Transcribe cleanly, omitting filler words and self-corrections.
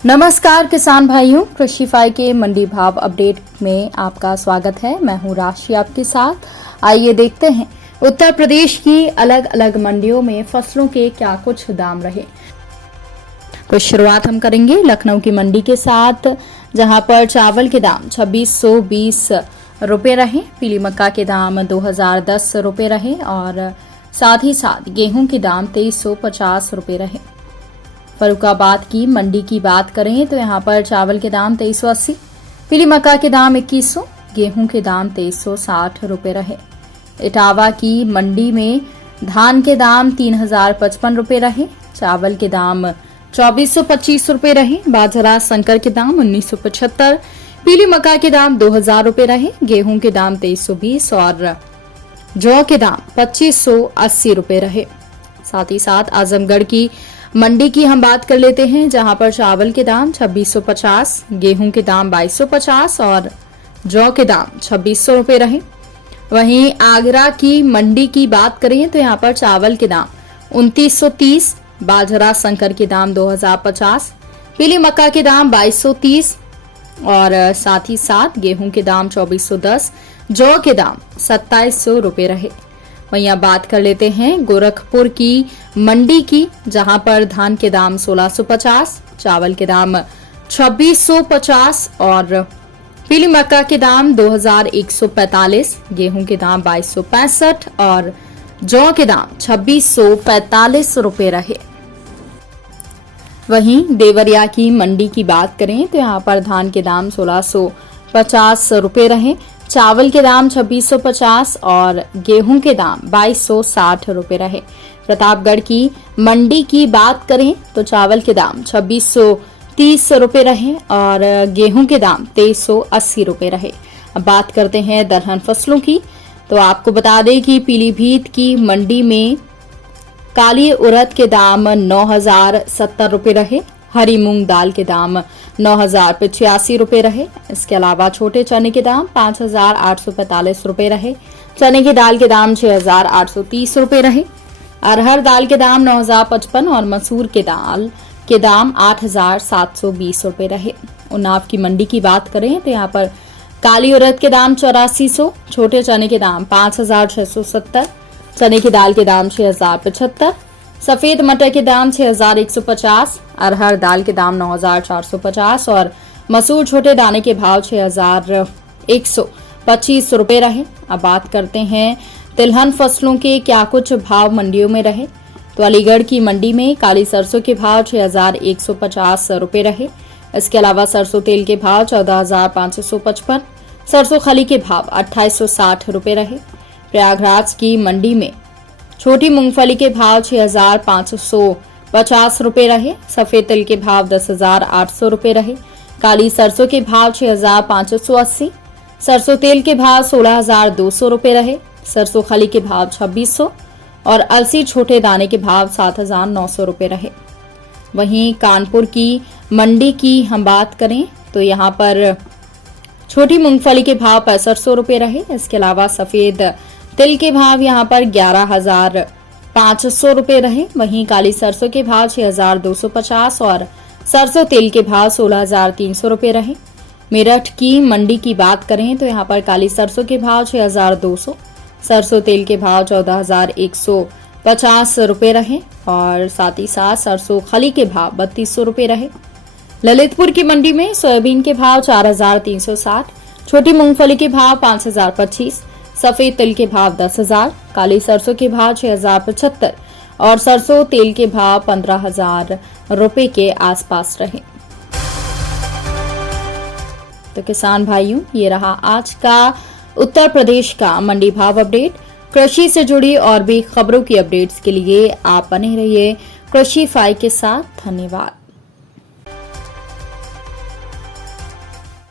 नमस्कार किसान भाइयों, कृषिफाई के मंडी भाव अपडेट में आपका स्वागत है। मैं हूं राशि आपके साथ। आइए देखते हैं उत्तर प्रदेश की अलग अलग मंडियों में फसलों के क्या कुछ दाम रहे। तो शुरुआत हम करेंगे लखनऊ की मंडी के साथ, जहां पर चावल के दाम 2620 रुपए रहे, पीली मक्का के दाम 2010 रुपए रहे और साथ ही साथ गेहूं के दाम 2350 रुपए रहे। फरुखाबाद की मंडी की बात करें तो यहाँ पर चावल के दाम 2380, पीली मक्का के दाम 2100, गेहूं के दाम 2360 रुपए रहे। इटावा की मंडी में धान के दाम 3055 रुपए रहे, चावल के दाम 2425 रुपए रहे, बाजरा संकर के दाम 1975, पीली मक्का के दाम 2000 रुपए रहे, गेहूं के दाम 2320 और जौ के दाम 2580 रुपए रहे। साथ ही साथ आजमगढ़ की मंडी की हम बात कर लेते हैं, जहां पर चावल के दाम 2650, गेहूं के दाम 2250 और जौ के दाम 2600 रुपए रहे। वहीं आगरा की मंडी की बात करें तो यहां पर चावल के दाम 2930, बाजरा संकर के दाम 2050, पीली मक्का के दाम 2230 और साथ ही साथ गेहूं के दाम 2410, जौ के दाम 2700 रुपए रहे। वहीं अब बात कर लेते हैं गोरखपुर की मंडी की, जहां पर धान के दाम 1650, चावल के दाम 2650 और पीली मक्का के दाम 2145, गेहूं के दाम 2265 और जौ के दाम 2645 रुपए रहे। वहीं देवरिया की मंडी की बात करें तो यहां पर धान के दाम 1650 रुपए रहे, चावल के दाम 2650 और गेहूं के दाम 2260 रुपए रहे। प्रतापगढ़ की मंडी की बात करें तो चावल के दाम 2630 रुपए रहे और गेहूं के दाम 2380 रुपए रहे। अब बात करते हैं दलहन फसलों की, तो आपको बता दें कि पीलीभीत की मंडी में काली उड़द के दाम 9070 रुपए रहे, हरी मूंग दाल के दाम 9085 रुपए रहे। इसके अलावा छोटे चने के दाम 5845 रुपए रहे, चने की दाल के दाम 6830 रुपए रहे, अरहर दाल के दाम 9055 और मसूर के दाल के दाम 8720 रुपए रहे। उन्नाव की मंडी की बात करें तो यहाँ पर काली उड़द के दाम 8400, छोटे चने के दाम 5670, चने की दाल के दाम 6075, सफेद मटर के दाम 6150, अरहर दाल के दाम 9450 और मसूर छोटे दाने के भाव 6125 रुपए रहे। अब बात करते हैं तिलहन फसलों के क्या कुछ भाव मंडियों में रहे। तो अलीगढ़ की मंडी में काली सरसों के भाव 6150 रुपए रहे। इसके अलावा सरसों तेल के भाव 14555, सरसों खली के भाव 2860 रुपए रहे। प्रयागराज की मंडी में छोटी मूंगफली के भाव 6550 रुपए रहे, सफेद तिल के भाव 10800 रुपए रहे, काली सरसों के भाव 6580, सरसों तेल के भाव 16200 रुपए रहे, सरसों खली के भाव 2600 और अलसी छोटे दाने के भाव 7900 रुपए रहे। वहीं कानपुर की मंडी की हम बात करें तो यहाँ पर छोटी मूंगफली के भाव 6500 रुपए रहे। इसके अलावा सफेद तिल के भाव यहाँ पर 11500 रुपए रहे। वहीं काली सरसों के भाव 6250 और सरसों तेल के भाव 16300 रुपए रहे। मेरठ की मंडी की बात करें तो यहाँ पर काली सरसों के भाव 6200, सरसों तेल के भाव 14150 रुपए रहे और साथ ही साथ सरसों खली के भाव 3200 रुपए रहे। ललितपुर की मंडी में सोयाबीन के भाव 4360, छोटी मूंगफली के भाव 5025, सफेद तिल के भाव 10,000, काली सरसों के भाव 6075 और सरसों तेल के भाव 15,000 रुपए के आसपास रहे। तो किसान भाइयों, ये रहा आज का उत्तर प्रदेश का मंडी भाव अपडेट। कृषि से जुड़ी और भी खबरों की अपडेट्स के लिए आप बने रहिए कृषिफाई के साथ। धन्यवाद।